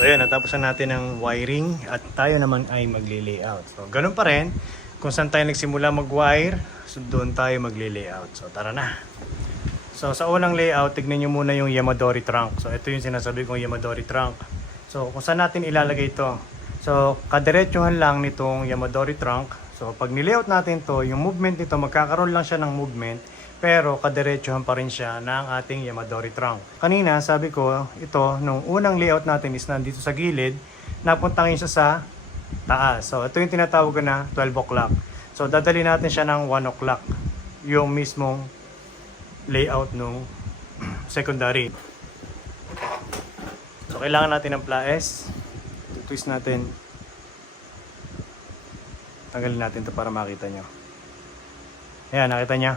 So ayan, natapos na natin ang wiring at tayo naman ay magli-layout. So ganun pa rin, kung saan tayo nagsimula mag-wire, so doon tayo magli-layout. So tara na. So sa unang layout, tignan nyo muna yung Yamadori trunk. So ito yung sinasabi kong Yamadori trunk. So kung saan natin ilalagay ito. So kadiretsuhan lang nitong Yamadori trunk. So pag nilayout natin to, yung movement nito, magkakaroon lang siya ng movement. Pero kadiretsuhan pa rin siya ng ating Yamadori trunk. Kanina sabi ko, ito, nung unang layout natin is nandito sa gilid, napunta ngayon siya sa taas. So ito yung tinatawag ko na 12 o'clock. So dadali natin siya ng 1 o'clock. Yung mismong layout nung secondary. So kailangan natin ng pliers. Twist natin. Tanggalin natin to para makita nyo. Ayan, nakita nyo?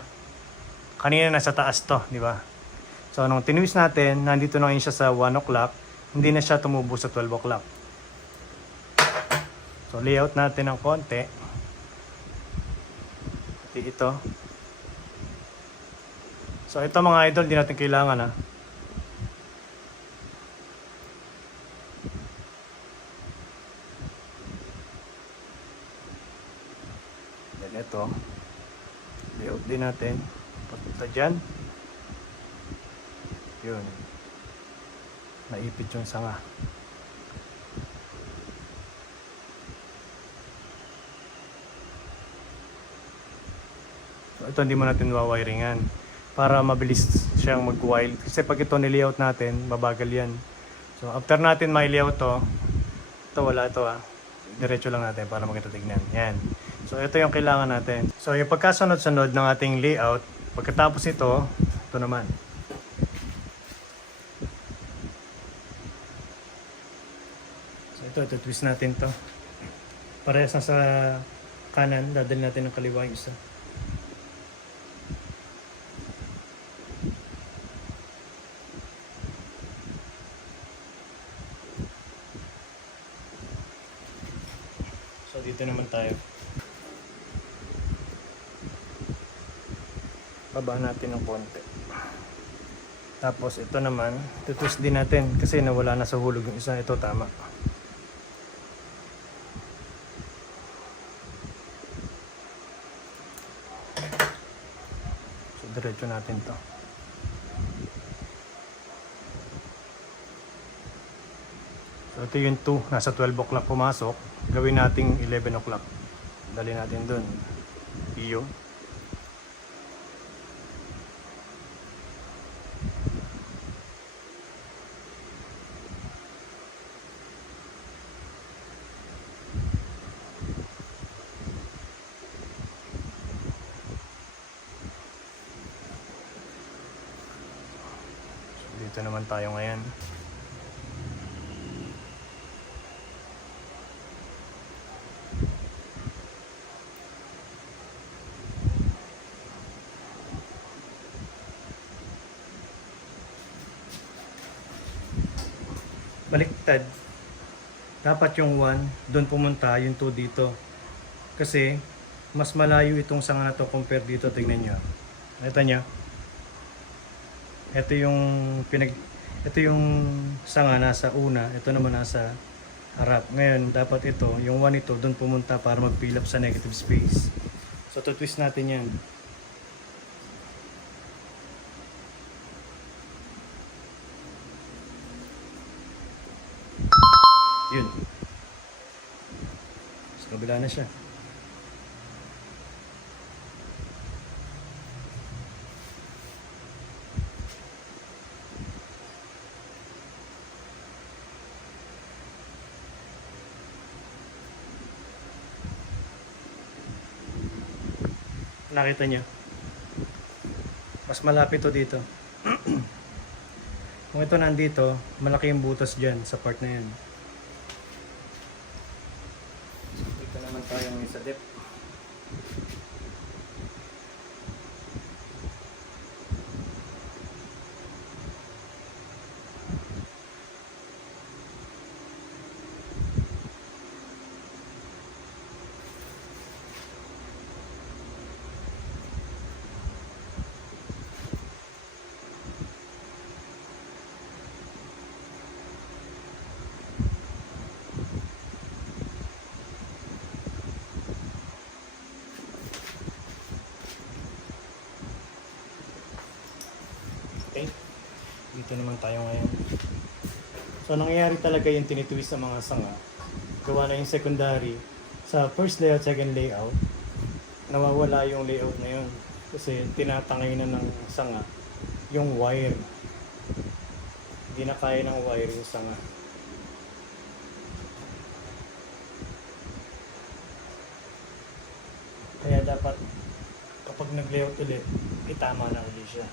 Kanina nasa taas to, di ba? So nung tinwist natin, nandito na ngayon siya sa 1 o'clock, hindi na siya tumubo sa 12 o'clock. So layout natin ng konti. Pati ito. So ito mga idol, di natin kailangan ha. Then ito, layout din natin. Papunta dyan. Yun. Naipit yung sanga. So ito hindi mo natin wawiringan para mabilis siyang mag-wire. Kasi pag ito nilayout natin, mabagal yan. So after natin ma-layout to, ito wala ito ha. Diretso lang natin para maganda tignan. Yan. So ito yung kailangan natin. So yung pagkasunod-sunod ng ating layout, pagkatapos ito naman. So ito twist natin to. Parehas na sa kanan, dadali natin ng kaliwa yung isa. So dito naman tayo. Baba natin ng konti. Tapos ito naman, tutwist din natin kasi nawala na sa hulog yung isa. Ito tama. So diretso natin to. So ito yung 2, nasa 12 o'clock pumasok. Gawin nating 11 o'clock. Dali natin dun. Iyo. Dito naman tayo ngayon. Baliktad. Dapat yung 1 doon pumunta, yung 2 dito. Kasi mas malayo itong sanga na to compare dito. Tingnan nyo. Nakita nyo? Ito yung sanga nasa una, ito naman nasa harap. Ngayon, dapat ito, yung 1 ito, doon pumunta para mag-fill up sa negative space. So, twist natin yan. Yun. Sa kabila na siya. Nakita niyo? Mas malapit to dito. Kung ito nandito, malaki yung butas dyan sa part na yan. Dito naman tayo ng isa dip. So nangyayari talaga yung tinitwist sa mga sanga. Gawa na yung secondary. Sa first layout, second layout, nawawala yung layout na yun. Kasi tinatangay na ng sanga yung wire. Hindi na kaya ng wire yung sanga. Kaya dapat kapag nag-layout ulit, itama na ulit siya.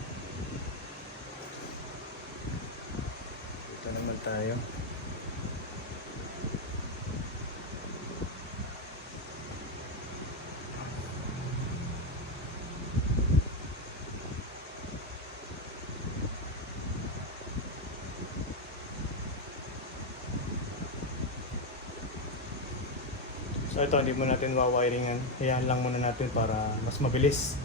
Ito naman tayo. So ito, hindi mo natin wawiringan. Hayaan lang muna natin para mas mabilis.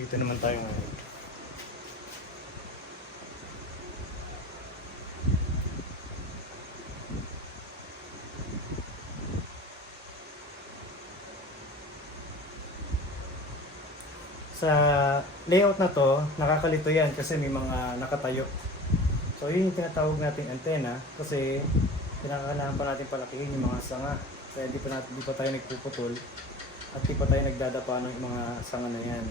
Dito naman tayo ngayon. Sa layout na to, nakakalito yan kasi may mga nakatayo. So yun yung tinatawag nating antena kasi kinakailangan pa natin palakihin yung mga sanga. Kaya di pa tayo nagpuputol at di pa tayo nagdadapa ng mga sanga na yan.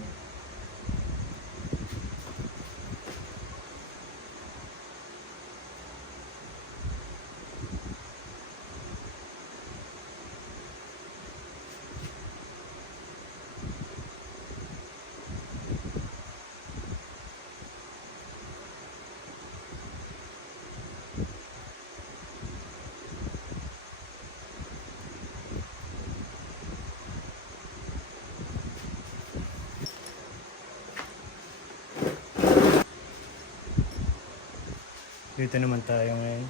Dito naman tayo ngayon.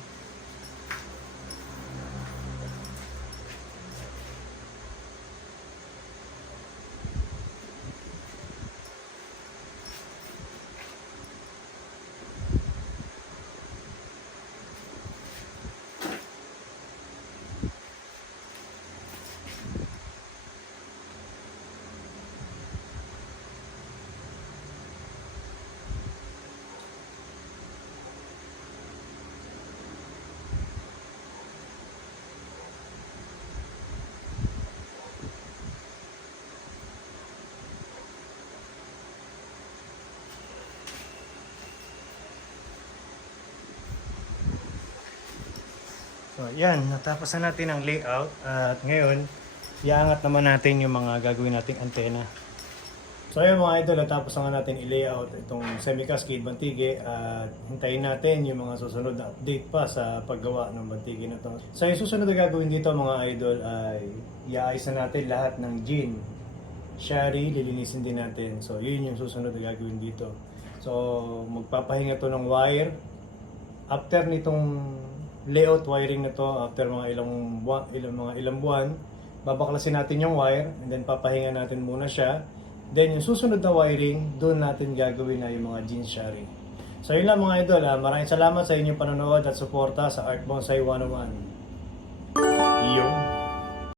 So, yan, natapos na natin ang layout at ngayon, iaangat naman natin yung mga gagawin nating antena. So, ayun mga idol, natapos na nga natin i-layout itong semi-cascade bantige at hintayin natin yung mga susunod na update pa sa paggawa ng bantige na to. So, yung susunod na gagawin dito mga idol ay iaayos na natin lahat ng gin. Shari, lilinisin din natin. So, yun yung susunod na gagawin dito. So, magpapahinga to ng wire. After nitong layout wiring na to, after mga ilang buwan, babaklasin natin yung wire and then papahinga natin muna siya. Then yung susunod na wiring, doon natin gagawin na yung mga jeans shari. So yun lang mga idol, maraming salamat sa inyong panonood at suporta sa Art Bonsai 101.